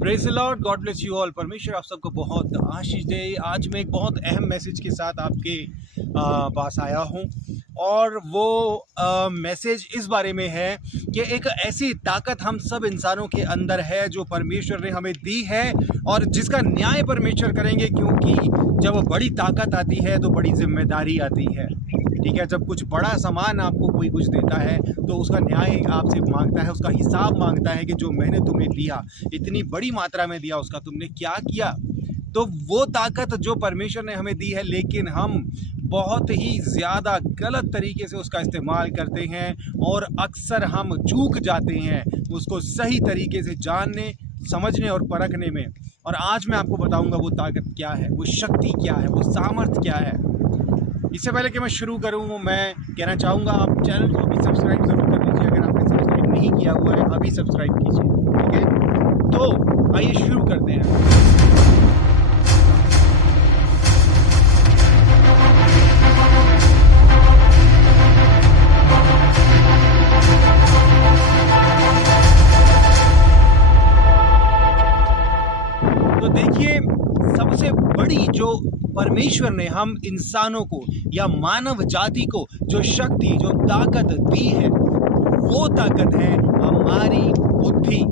Praise the Lord, God bless you all. परमेश्वर आप सबको बहुत आशीष दे। आज मैं एक बहुत अहम मैसेज के साथ आपके पास आया हूँ और वो मैसेज इस बारे में है कि एक ऐसी ताकत हम सब इंसानों के अंदर है जो परमेश्वर ने हमें दी है और जिसका न्याय परमेश्वर करेंगे, क्योंकि जब बड़ी ताकत आती है तो बड़ी जिम्मेदारी आती है। ठीक है, जब कुछ बड़ा सामान आपको कोई कुछ देता है तो उसका न्याय आपसे मांगता है, उसका हिसाब मांगता है कि जो मैंने तुम्हें दिया, इतनी बड़ी मात्रा में दिया, उसका तुमने क्या किया। तो वो ताकत जो परमेश्वर ने हमें दी है, लेकिन हम बहुत ही ज़्यादा गलत तरीके से उसका इस्तेमाल करते हैं और अक्सर हम चूक जाते हैं उसको सही तरीके से जानने, समझने और परखने में। और आज मैं आपको बताऊंगा वो ताकत क्या है, वो शक्ति क्या है, वो सामर्थ्य क्या है। इससे पहले कि मैं शुरू करूं, मैं कहना चाहूँगा आप चैनल को अभी सब्सक्राइब ज़रूर कर लीजिए। अगर आपने सब्सक्राइब नहीं किया हुआ है, अभी सब्सक्राइब कीजिए। ठीक है, तो आइए शुरू करते हैं। तो देखिए, सबसे बड़ी जो परमेश्वर ने हम इंसानों को या मानव जाति को जो शक्ति, जो ताकत दी है, वो ताकत है हमारी बुद्धि।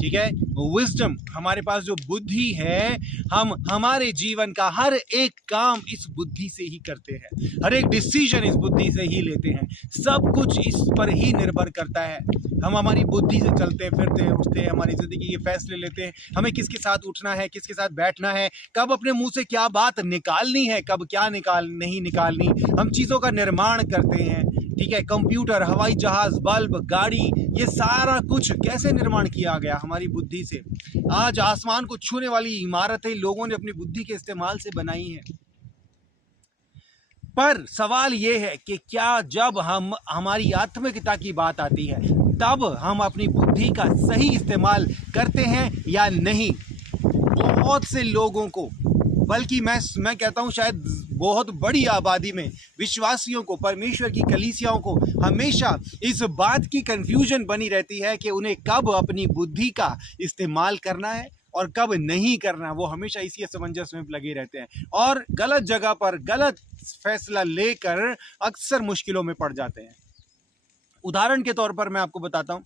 ठीक है, विजडम। हमारे पास जो बुद्धि है, हम हमारे जीवन का हर एक काम इस बुद्धि से ही करते हैं, हर एक डिसीजन इस बुद्धि से ही लेते हैं, सब कुछ इस पर ही निर्भर करता है। हम हमारी बुद्धि से चलते हैं, फिरते हैं, उठते हैं, हमारी जिंदगी के फैसले लेते हैं, हमें किसके साथ उठना है, किसके साथ बैठना है, कब अपने मुंह से क्या बात निकालनी है, कब क्या नहीं निकालनी। हम चीज़ों का निर्माण करते हैं। ठीक है, कंप्यूटर, हवाई जहाज, बल्ब, गाड़ी, ये सारा कुछ कैसे निर्माण किया गया? हमारी बुद्धि से। आज आसमान को छूने वाली इमारतें लोगों ने अपनी बुद्धि के इस्तेमाल से बनाई हैं। पर सवाल ये है कि क्या जब हम हमारी आत्मिकता की बात आती है, तब हम अपनी बुद्धि का सही इस्तेमाल करते हैं या नहीं? बहुत से लोगों को, बल्कि मैं कहता हूं शायद बहुत बड़ी आबादी में विश्वासियों को, परमेश्वर की कलीसियाओं को हमेशा इस बात की कंफ्यूजन बनी रहती है कि उन्हें कब अपनी बुद्धि का इस्तेमाल करना है और कब नहीं करना। वो हमेशा इसी असमंजस में लगे रहते हैं और गलत जगह पर गलत फैसला लेकर अक्सर मुश्किलों में पड़ जाते हैं। उदाहरण के तौर पर मैं आपको बताता हूँ,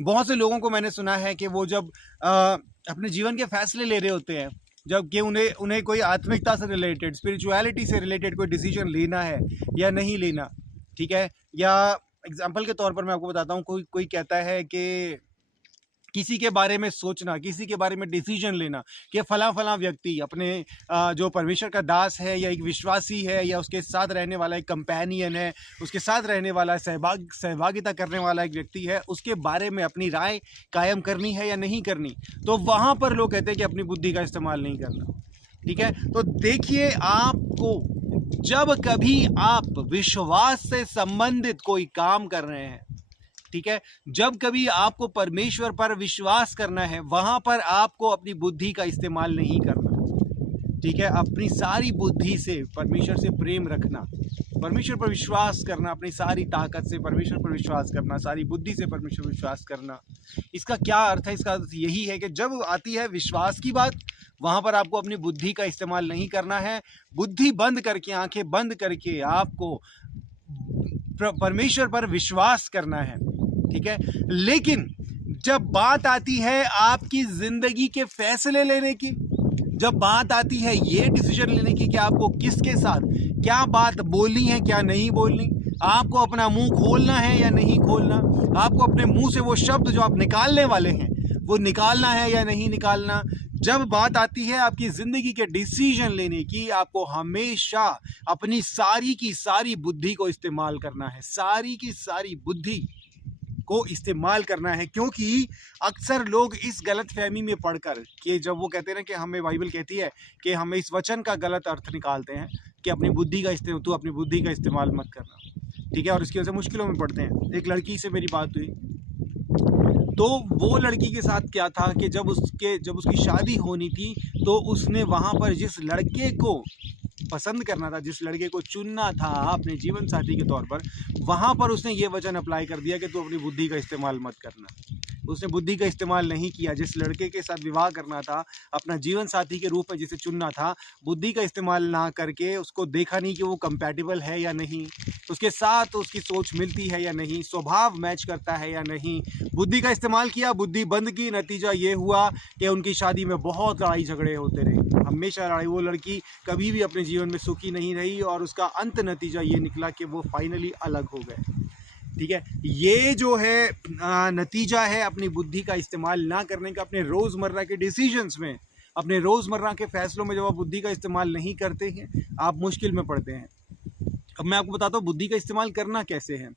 बहुत से लोगों को मैंने सुना है कि वो जब अपने जीवन के फैसले ले रहे होते हैं, जबकि उन्हें कोई आत्मिकता से रिलेटेड, स्पिरिचुअलिटी से रिलेटेड कोई डिसीजन लेना है या नहीं लेना। ठीक है, या एग्जांपल के तौर पर मैं आपको बताता हूँ, कोई कहता है कि किसी के बारे में सोचना, किसी के बारे में डिसीजन लेना कि फला व्यक्ति अपने जो परमेश्वर का दास है या एक विश्वासी है या उसके साथ रहने वाला एक कंपेनियन है, उसके साथ रहने वाला सहभागिता करने वाला एक व्यक्ति है, उसके बारे में अपनी राय कायम करनी है या नहीं करनी। तो वहाँ पर लोग कहते हैं कि अपनी बुद्धि का इस्तेमाल नहीं करना। ठीक है, तो देखिए, आपको जब कभी आप विश्वास से संबंधित कोई काम कर रहे हैं, ठीक है, जब कभी आपको परमेश्वर पर विश्वास करना है, वहां पर आपको अपनी बुद्धि का इस्तेमाल नहीं करना। ठीक है, अपनी सारी बुद्धि से परमेश्वर से प्रेम रखना, परमेश्वर पर विश्वास करना, अपनी सारी ताकत से परमेश्वर पर विश्वास करना, सारी बुद्धि से परमेश्वर पर विश्वास करना। इसका क्या अर्थ है? इसका अर्थ यही है कि जब आती है विश्वास की बात, वहां पर आपको अपनी बुद्धि का इस्तेमाल नहीं करना है। बुद्धि बंद करके, आंखें बंद करके आपको परमेश्वर पर विश्वास करना है। ठीक है, लेकिन जब बात आती है आपकी जिंदगी के फैसले लेने की, जब बात आती है ये डिसीजन लेने की कि आपको किसके साथ क्या बात बोलनी है, क्या नहीं बोलनी, आपको अपना मुंह खोलना है या नहीं खोलना, आपको अपने मुंह से वो शब्द जो आप निकालने वाले हैं वो निकालना है या नहीं निकालना, जब बात आती है आपकी जिंदगी के डिसीजन लेने की, आपको हमेशा अपनी सारी की सारी बुद्धि को इस्तेमाल करना है, सारी की सारी बुद्धि को इस्तेमाल करना है। क्योंकि अक्सर लोग इस गलत फहमी में पढ़कर कि जब वो कहते हैं ना कि हमें बाइबल कहती है कि हमें इस वचन का गलत अर्थ निकालते हैं कि अपनी बुद्धि का तू अपनी बुद्धि का इस्तेमाल मत करना। ठीक है, और इसकी वजह से मुश्किलों में पड़ते हैं। एक लड़की से मेरी बात हुई, तो वो लड़की के साथ क्या था कि जब उसकी शादी होनी थी, तो उसने वहाँ पर जिस लड़के को पसंद करना था, जिस लड़के को चुनना था अपने जीवन साथी के तौर पर, वहाँ पर उसने ये वचन अप्लाई कर दिया कि तू अपनी बुद्धि का इस्तेमाल मत करना। उसने बुद्धि का इस्तेमाल नहीं किया। जिस लड़के के साथ विवाह करना था, अपना जीवन साथी के रूप में जिसे चुनना था, बुद्धि का इस्तेमाल ना करके उसको देखा नहीं कि वो कंपैटिबल है या नहीं, उसके साथ उसकी सोच मिलती है या नहीं, स्वभाव मैच करता है या नहीं। बुद्धि का इस्तेमाल किया, बुद्धि बंद की, नतीजा ये हुआ कि उनकी शादी में बहुत लड़ाई झगड़े होते रहे, हमेशा लड़ाई। वो लड़की कभी भी अपने जीवन में सुखी नहीं रही और उसका अंत नतीजा ये निकला कि वो फाइनली अलग हो गए। ठीक है, ये जो है नतीजा है अपनी बुद्धि का इस्तेमाल ना करने का। अपने रोज़मर्रा के डिसीजंस में, अपने रोज़मर्रा के फैसलों में जब आप बुद्धि का इस्तेमाल नहीं करते हैं, आप मुश्किल में पड़ते हैं। अब मैं आपको बताता हूँ बुद्धि का इस्तेमाल करना कैसे है।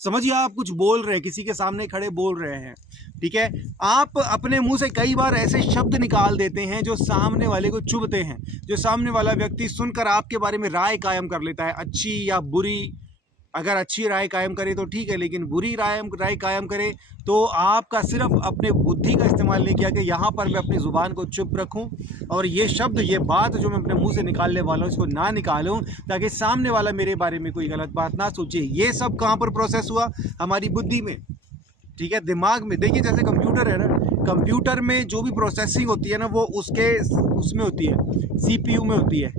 समझिए आप कुछ बोल रहे हैं, किसी के सामने खड़े बोल रहे हैं, ठीक है, आप अपने मुंह से कई बार ऐसे शब्द निकाल देते हैं जो सामने वाले को चुभते हैं, जो सामने वाला व्यक्ति सुनकर आपके बारे में राय कायम कर लेता है, अच्छी या बुरी। अगर अच्छी राय कायम करे तो ठीक है, लेकिन बुरी राय कायम करे तो आपका सिर्फ अपने बुद्धि का इस्तेमाल नहीं किया कि यहाँ पर मैं अपनी ज़ुबान को चुप रखूँ और ये शब्द, ये बात जो मैं अपने मुंह से निकालने वाला हूँ इसको ना निकालूँ, ताकि सामने वाला मेरे बारे में कोई गलत बात ना सोचे। ये सब कहाँ पर प्रोसेस हुआ? हमारी बुद्धि में, ठीक है, दिमाग में। देखिए जैसे कंप्यूटर है ना, कंप्यूटर में जो भी प्रोसेसिंग होती है ना, वो उसमें होती है, CPU में होती है,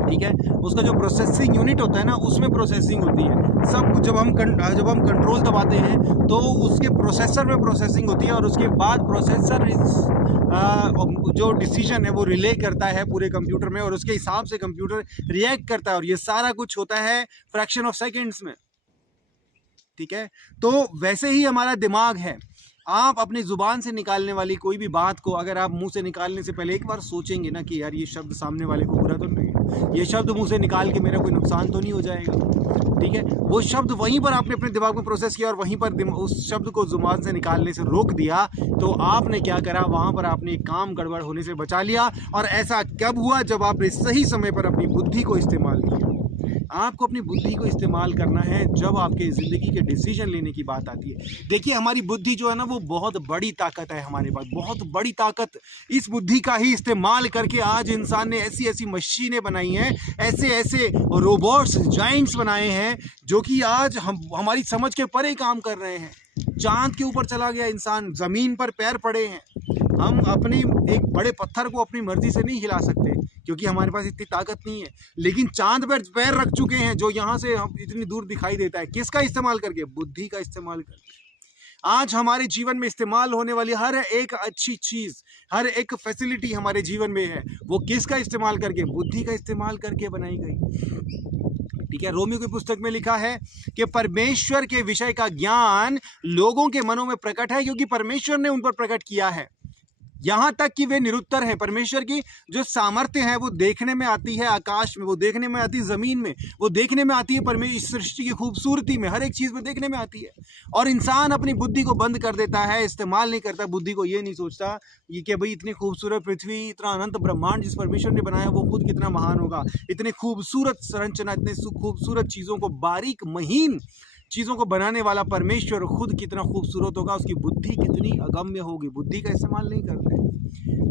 ठीक है। उसका जो प्रोसेसिंग यूनिट होता है ना, उसमें प्रोसेसिंग होती है सब कुछ। जब हम कंट्रोल दबाते हैं तो उसके प्रोसेसर में प्रोसेसिंग होती है और उसके बाद प्रोसेसर जो डिसीजन है वो रिले करता है पूरे कंप्यूटर में और उसके हिसाब से कंप्यूटर रिएक्ट करता है और ये सारा कुछ होता है फ्रैक्शन ऑफ सेकेंड्स में, ठीक है। तो वैसे ही हमारा दिमाग है। आप अपनी ज़ुबान से निकालने वाली कोई भी बात को अगर आप मुंह से निकालने से पहले एक बार सोचेंगे ना कि यार ये शब्द सामने वाले को बुरा तो नहीं, ये शब्द मुंह से निकाल के मेरा कोई नुकसान तो नहीं हो जाएगा, ठीक है। वो शब्द वहीं पर आपने अपने दिमाग में प्रोसेस किया और वहीं पर उस शब्द को ज़ुबान से निकालने से रोक दिया, तो आपने क्या करा? वहाँ पर आपने एक काम गड़बड़ होने से बचा लिया। और ऐसा कब हुआ? जब आपने सही समय पर अपनी बुद्धि को इस्तेमाल किया। आपको अपनी बुद्धि को इस्तेमाल करना है जब आपके ज़िंदगी के डिसीजन लेने की बात आती है। देखिए हमारी बुद्धि जो है ना, वो बहुत बड़ी ताकत है हमारे पास, बहुत बड़ी ताकत। इस बुद्धि का ही इस्तेमाल करके आज इंसान ने ऐसी ऐसी मशीनें बनाई हैं, ऐसे ऐसे रोबोट्स, जाइंट्स बनाए हैं जो कि आज हमारी समझ के परे काम कर रहे हैं। चांद के ऊपर चला गया इंसान, ज़मीन पर पैर पड़े हैं। हम अपनी एक बड़े पत्थर को अपनी मर्जी से नहीं हिला सकते क्योंकि हमारे पास इतनी ताकत नहीं है, लेकिन चांद पर पैर रख चुके हैं जो यहाँ से हम इतनी दूर दिखाई देता है। किसका इस्तेमाल करके? बुद्धि का इस्तेमाल करके। आज हमारे जीवन में इस्तेमाल होने वाली हर एक अच्छी चीज़, हर एक फैसिलिटी हमारे जीवन में है, वो किसका इस्तेमाल करके? बुद्धि का इस्तेमाल करके बनाई गई, ठीक है। रोमियो की पुस्तक में लिखा है कि परमेश्वर के विषय का ज्ञान लोगों के मनों में प्रकट है क्योंकि परमेश्वर ने उन पर प्रकट किया है। यहाँ तक कि वे निरुत्तर हैं। परमेश्वर की जो सामर्थ्य है वो देखने में आती है आकाश में, वो देखने में आती है ज़मीन में, वो देखने में आती है परमेश्वर सृष्टि की खूबसूरती में, हर एक चीज़ में देखने में आती है। और इंसान अपनी बुद्धि को बंद कर देता है, इस्तेमाल नहीं करता बुद्धि को। ये नहीं सोचता ये कि भाई इतनी खूबसूरत पृथ्वी, इतना अनंत ब्रह्मांड जिस परमेश्वर ने बनाया वो खुद कितना महान होगा। इतनी खूबसूरत संरचना, इतनी खूबसूरत चीज़ों को, बारीक महीन चीज़ों को बनाने वाला परमेश्वर खुद कितना खूबसूरत होगा, उसकी बुद्धि कितनी अगम्य होगी। बुद्धि का इस्तेमाल नहीं करते,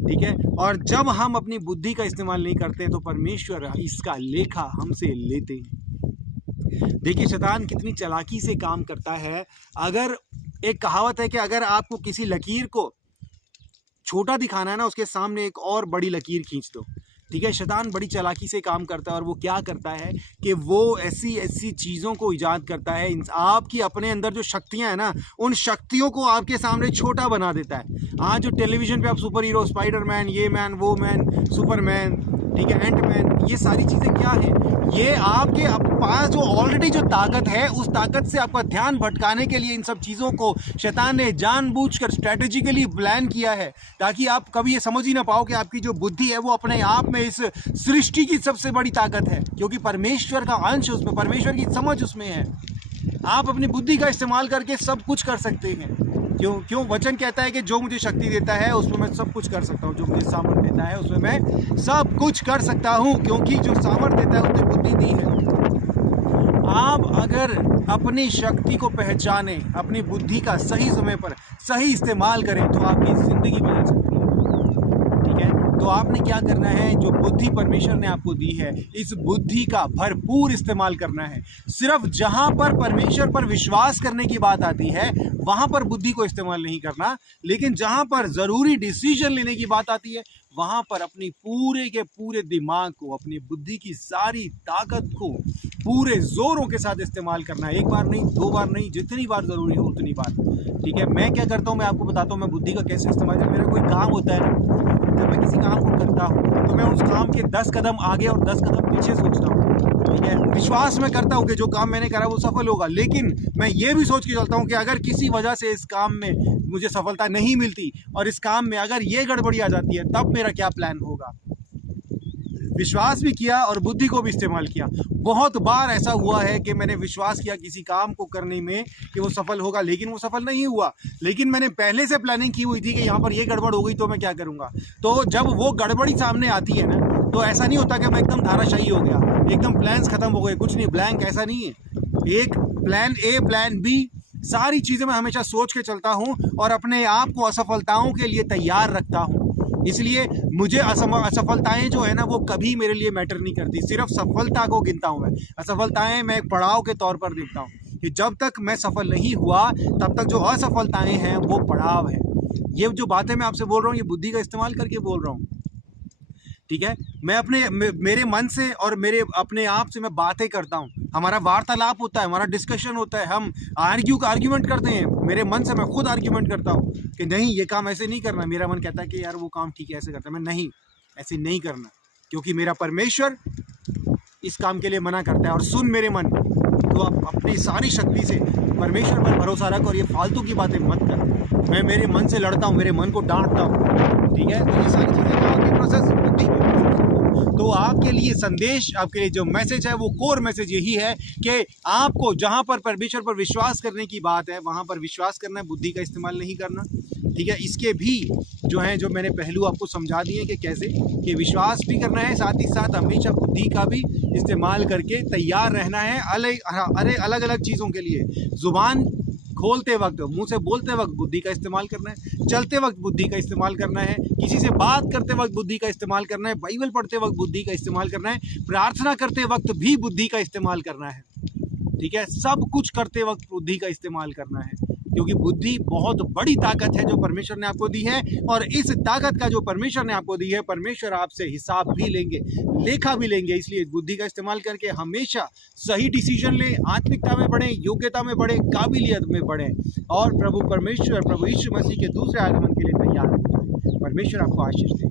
ठीक है। और जब हम अपनी बुद्धि का इस्तेमाल नहीं करते तो परमेश्वर इसका लेखा हमसे लेते हैं। देखिए शैतान कितनी चालाकी से काम करता है। अगर एक कहावत है कि अगर आपको किसी लकीर को छोटा दिखाना है ना, उसके सामने एक और बड़ी लकीर खींच दो, ठीक है। शैतान बड़ी चालाकी से काम करता है और वो क्या करता है कि वो ऐसी ऐसी चीज़ों को ईजाद करता है, आपकी अपने अंदर जो शक्तियां हैं ना, उन शक्तियों को आपके सामने छोटा बना देता है। आज जो टेलीविज़न पे आप सुपर हीरो, स्पाइडरमैन, ये मैन, वो मैन, सुपरमैन, ठीक है, एंटमैन, ये सारी चीज़ें क्या हैं? ये आपके पास जो ऑलरेडी जो ताकत है, उस ताकत से आपका ध्यान भटकाने के लिए इन सब चीज़ों को शैतान ने जानबूझकर स्ट्रेटेजिकली प्लान किया है ताकि आप कभी ये समझ ही ना पाओ कि आपकी जो बुद्धि है वो अपने आप में इस सृष्टि की सबसे बड़ी ताकत है, क्योंकि परमेश्वर का अंश उसमें, परमेश्वर की समझ उसमें है। आप अपनी बुद्धि का इस्तेमाल करके सब कुछ कर सकते हैं। क्यों? वचन कहता है कि जो मुझे शक्ति देता है उसमें मैं सब कुछ कर सकता हूँ, जो मुझे सामर्थ्य देता है उसमें मैं सब कुछ कर सकता हूँ, क्योंकि जो सामर्थ्य देता है उसने बुद्धि दी है। आप अगर अपनी शक्ति को पहचाने, अपनी बुद्धि का सही समय पर सही इस्तेमाल करें तो आपकी ज़िंदगी बदल सकती है, ठीक है। तो आपने क्या करना है, जो बुद्धि परमेश्वर ने आपको दी है, इस बुद्धि का भरपूर इस्तेमाल करना है। सिर्फ जहां पर परमेश्वर पर विश्वास करने की बात आती है वहां पर बुद्धि को इस्तेमाल नहीं करना, लेकिन जहां पर ज़रूरी डिसीजन लेने की बात आती है वहां पर अपनी पूरे के पूरे दिमाग को, अपनी बुद्धि की सारी ताकत को पूरे जोरों के साथ इस्तेमाल करना है। एक बार नहीं, दो बार नहीं, जितनी बार ज़रूरी हो उतनी बार। ठीक है, मैं क्या करता हूँ, मैं आपको बताता हूँ मैं बुद्धि का कैसे इस्तेमाल। जब मेरा कोई काम होता है ना, जब मैं किसी काम को करता हूँ तो मैं उस काम के 10 कदम आगे और 10 कदम पीछे सोचता हूँ। ठीक है, विश्वास में करता हूँ कि जो काम मैंने करा वो सफल होगा, लेकिन मैं ये भी सोच के चलता हूँ कि अगर किसी वजह से इस काम में मुझे सफलता नहीं मिलती और इस काम में अगर ये गड़बड़ी आ जाती है तब मेरा क्या प्लान होगा। विश्वास भी किया और बुद्धि को भी इस्तेमाल किया। बहुत बार ऐसा हुआ है कि मैंने विश्वास किया किसी काम को करने में कि वो सफल होगा, लेकिन वो सफल नहीं हुआ, लेकिन मैंने पहले से प्लानिंग की हुई थी कि यहाँ पर ये गड़बड़ हो गई तो मैं क्या करूँगा। तो जब वो गड़बड़ी सामने आती है ना, तो ऐसा नहीं होता कि मैं एकदम धाराशायी हो गया, एकदम प्लान्स खत्म हो गए, कुछ नहीं, ब्लैंक, ऐसा नहीं है। एक प्लान ए, प्लान बी, सारी चीज़ें मैं हमेशा सोच के चलता हूँ और अपने आप को असफलताओं के लिए तैयार रखता हूँ। इसलिए मुझे असफलताएं जो है ना वो कभी मेरे लिए मैटर नहीं करती, सिर्फ सफलता को गिनता हूँ मैं। असफलताएं मैं एक पड़ाव के तौर पर देखता हूँ कि जब तक मैं सफल नहीं हुआ तब तक जो असफलताएं हैं वो पड़ाव है। ये जो बातें मैं आपसे बोल रहा हूँ ये बुद्धि का इस्तेमाल करके बोल रहा हूँ। ठीक है, मैं मेरे मन से और मेरे अपने आप से मैं बातें करता हूँ, हमारा वार्तालाप होता है, हमारा डिस्कशन होता है, हम आर्ग्यूमेंट करते हैं। मेरे मन से मैं खुद आर्ग्यूमेंट करता हूँ कि नहीं ये काम ऐसे नहीं करना। मेरा मन कहता है कि यार वो काम ठीक है, ऐसे करता है, मैं नहीं, ऐसे नहीं करना, क्योंकि मेरा परमेश्वर इस काम के लिए मना करता है। और सुन मेरे मन, तो आप अपनी सारी शक्ति से परमेश्वर पर भरोसा रख और ये फालतू की बातें मत कर। मैं मेरे मन से लड़ता हूँ, मेरे मन को डांटता हूँ। ठीक है, तो ये सारी चीज़ें प्रोसेस बुद्धि की। तो आपके लिए संदेश, आपके लिए जो मैसेज है वो कोर मैसेज यही है कि आपको जहाँ पर परमेश्वर पर विश्वास करने की बात है वहाँ पर विश्वास करना है, बुद्धि का इस्तेमाल नहीं करना। ठीक है, इसके भी जो है जो मैंने पहलू आपको समझा दिए कि कैसे कि विश्वास भी करना है, साथ ही साथ हमेशा बुद्धि का भी इस्तेमाल करके तैयार रहना है अलग अलग चीज़ों के लिए। ज़ुबान खोलते वक्त, मुंह से बोलते वक्त बुद्धि का इस्तेमाल करना है, चलते वक्त बुद्धि का इस्तेमाल करना है, किसी से बात करते वक्त बुद्धि का इस्तेमाल करना है, बाइबल पढ़ते वक्त बुद्धि का इस्तेमाल करना है, प्रार्थना करते वक्त भी बुद्धि का इस्तेमाल करना है। ठीक है, सब कुछ करते वक्त बुद्धि का इस्तेमाल करना है, क्योंकि बुद्धि बहुत बड़ी ताकत है जो परमेश्वर ने आपको दी है। और इस ताकत का जो परमेश्वर ने आपको दी है, परमेश्वर आपसे हिसाब भी लेंगे, लेखा भी लेंगे। इसलिए बुद्धि का इस्तेमाल करके हमेशा सही डिसीजन लें, आत्मिकता में बढ़ें, योग्यता में बढ़ें, काबिलियत में बढ़ें और प्रभु यीशु मसीह के दूसरे आगमन के लिए तैयार हैं। परमेश्वर आपको आशीष दे।